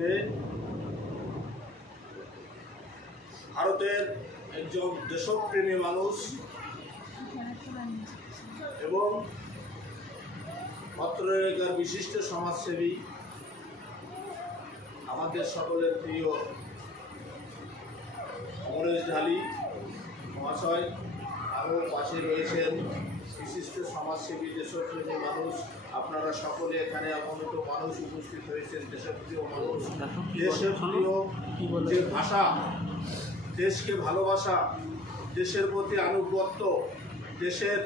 মধ্যে ভারতের একজন দেশপ্রেমী মানুষ এবং পত্রলেখার বিশিষ্ট সমাজসেবী আমাদের সকলের প্রিয় অমরেশ ঢালি মহাশয়, আরও পাশে রয়েছেন বিশিষ্ট সমাজসেবী দেশপ্রেমী মানুষ। আপনারা সকলে এখানে আগমিত মানুষ উপস্থিত হয়েছেন, দেশপ্রিয় মানুষ। দেশের প্রিয় যে ভাষা, দেশকে ভালোবাসা, দেশের প্রতি আনুগত্য, দেশের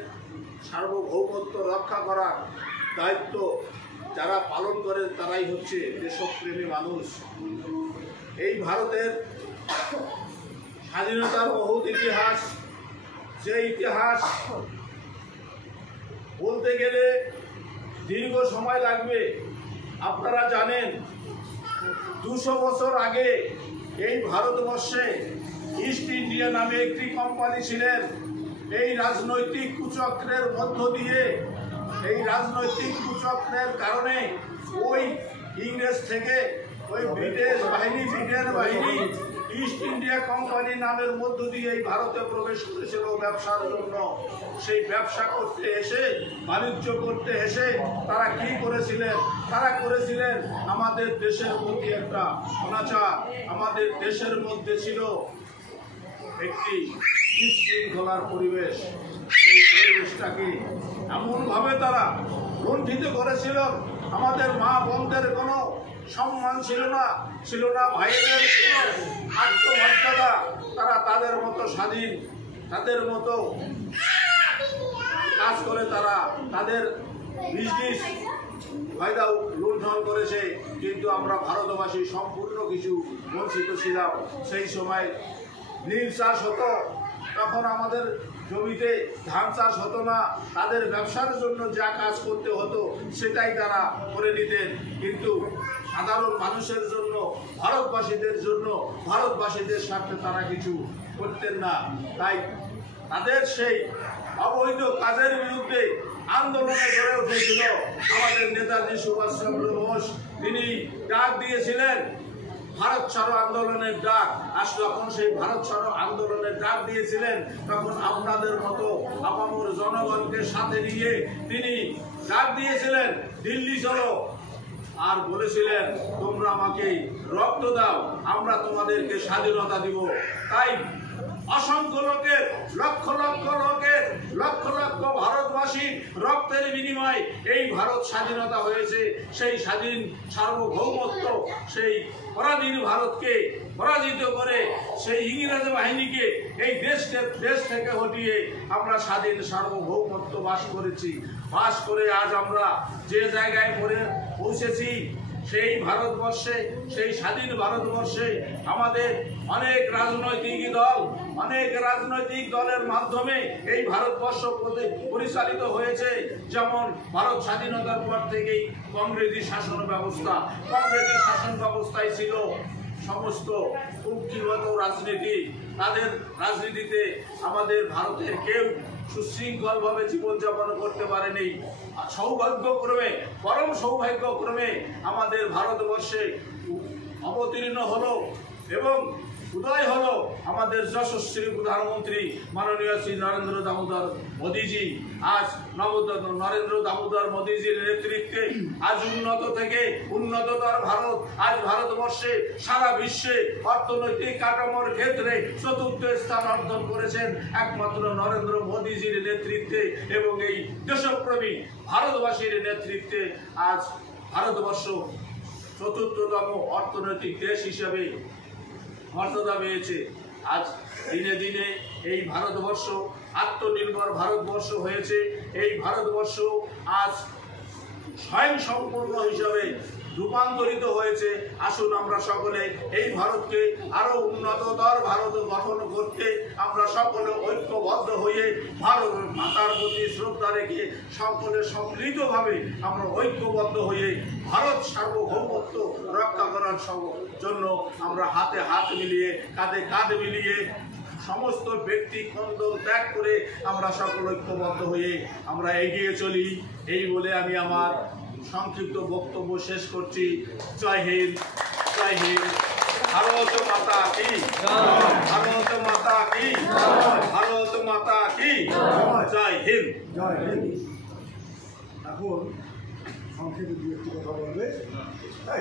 সার্বভৌমত্ব রক্ষা করার দায়িত্ব যারা পালন করেন তারাই হচ্ছে দেশপ্রেমী মানুষ। এই ভারতের স্বাধীনতার বহুত ইতিহাস, যে ইতিহাস বলতে গেলে দীর্ঘ সময় লাগবে। আপনারা জানেন 200 বছর আগে এই ভারতবর্ষে ইস্ট ইন্ডিয়া নামে একটি কোম্পানি ছিলেন। এই রাজনৈতিক কুচক্রের মধ্য দিয়ে, এই রাজনৈতিক কুচক্রের কারণে ওই ইংরেজ থেকে ওই ব্রিটিশ বাহিনী ইস্ট ইন্ডিয়া কোম্পানি নামের মধ্য দিয়ে এই ভারতে প্রবেশ করেছিল ব্যবসার জন্য। সেই ব্যবসা করতে এসে, বাণিজ্য করতে এসে তারা কি করেছিলেন? তারা করেছিলেন আমাদের দেশের প্রতি একটা অনাচার। আমাদের দেশের মধ্যে ছিল একটি বিশৃঙ্খলার পরিবেশ। এই পরিবেশটাকে এমনভাবে তারা লুণ্ঠিত করেছিল, আমাদের মা বোনদের কোনো সম্মান ছিল না ভাইদের আত্মমর্যাদা। তারা তাদের মতো স্বাধীন, তাদের মতো কাজ করে তারা তাদের বিজনেস ফায়দা লুণ্ঠন করেছে। কিন্তু আমরা ভারতবাসী সম্পূর্ণ কিছু বঞ্চিত ছিলাম। সেই সময় নীল চাষ হতো, তখন আমাদের জমিতে ধান চাষ হতো না। তাদের ব্যবসার জন্য যা কাজ করতে হতো সেটাই তারা করে নিতেন। কিন্তু সাধারণ মানুষের জন্য, ভারতবাসীদের জন্য, ভারতবাসীদের স্বার্থে তারা কিছু করতেন না। তাই তাদের সেই অবৈধ কাজের বিরুদ্ধে আন্দোলনে গড়ে উঠেছিল আমাদের নেতাজি সুভাষচন্দ্র বোস। তিনি ডাক দিয়েছিলেন ভারত ছাড়ো আন্দোলনের ডাক। আর যখন সেই ভারত ছাড়ো আন্দোলনের ডাক দিয়েছিলেন, তখন আপনাদের মতো আপামর জনগণকে সাথে নিয়ে তিনি ডাক দিয়েছিলেন দিল্লি চলো, আর বলেছিলেন তোমরা আমাকে রক্ত দাও, আমরা তোমাদেরকে স্বাধীনতা দিব। তাই অসংখ্য লোকের, লক্ষ লক্ষ লোকের, লক্ষ লক্ষ ভারতবাসীর রক্তের বিনিময়ে এই ভারত স্বাধীনতা হয়েছে। সেই স্বাধীন সার্বভৌমত্ব, সেই পরাধীন ভারতকে পরাজিত করে সেই ইংরেজ বাহিনীকে এই দেশ থেকে হটিয়ে আমরা স্বাধীন সার্বভৌমত্ব বাস করে আজ আমরা যে জায়গায় পৌঁছেছি, সেই ভারতবর্ষে, সেই স্বাধীন ভারতবর্ষে আমাদের অনেক রাজনৈতিক দলের মাধ্যমে এই ভারতবর্ষ পরিচালিত হয়েছে। যেমন ভারত স্বাধীনতার পর থেকেই কংগ্রেসী শাসন ব্যবস্থায় ছিল সমস্ত কুক্ষিগত রাজনীতি। তাদের রাজনীতিতে আমাদের ভারতের কেউ সুশৃঙ্খলভাবে জীবনযাপন করতে পারেনি। পরম সৌভাগ্যক্রমে আমাদের ভারতবর্ষে অবতীর্ণ হলো এবং উদয় হলো আমাদের যশস্বী প্রধানমন্ত্রী মাননীয় শ্রী নরেন্দ্র দামোদর মোদীজি। আজ নরেন্দ্র দামোদর মোদীজির নেতৃত্বে আজ উন্নত থেকে উন্নততর ভারত। আজ ভারতবর্ষে সারা বিশ্বে অর্থনৈতিক কাঠামোর ক্ষেত্রে চতুর্থ স্থান অর্জন করেছেন একমাত্র নরেন্দ্র মোদীজির নেতৃত্বে এবং এই দেশপ্রেমী ভারতবাসীর নেতৃত্বে। আজ ভারতবর্ষ চতুর্থতম অর্থনৈতিক দেশ হিসেবে মর্যাদা পেয়েছে। আজ দিনে দিনে এই ভারতবর্ষ আত্মনির্ভর ভারতবর্ষ হয়েছে। এই ভারতবর্ষ আজ স্বয়ংসম্পূর্ণ হিসাবে রূপান্তরিত হয়েছে। আসুন আমরা সকলে এই ভারতকে আরো উন্নততর ভারত গঠন করতে আমরা সকলে ঐক্যবদ্ধ হয়ে ভারত মাতার প্রতি শ্রদ্ধা রেখে সকলে সম্মিলিতভাবে আমরা ঐক্যবদ্ধ হয়ে ভারত সার্বভৌমত্ব রক্ষা করার জন্য আমরা হাতে হাত মিলিয়ে, কাঁধে কাঁধ মিলিয়ে সমস্ত ব্যক্তি খন্দন ত্যাগ করে আমরা সকল ঐক্যবদ্ধ হয়ে আমরা এগিয়ে চলি। এই বলে আমি আমার সংক্ষিপ্ত বক্তব্য শেষ করছি। জয় হিন্দ। জয় হিন্দ। ভারত মাতা কি, ভারত মাতা কি, ভারত মাতা কি, জয় হিন্দ। জয় হিন্দ। এখন সংক্ষেপে দু একটি কথা বলবে, তাই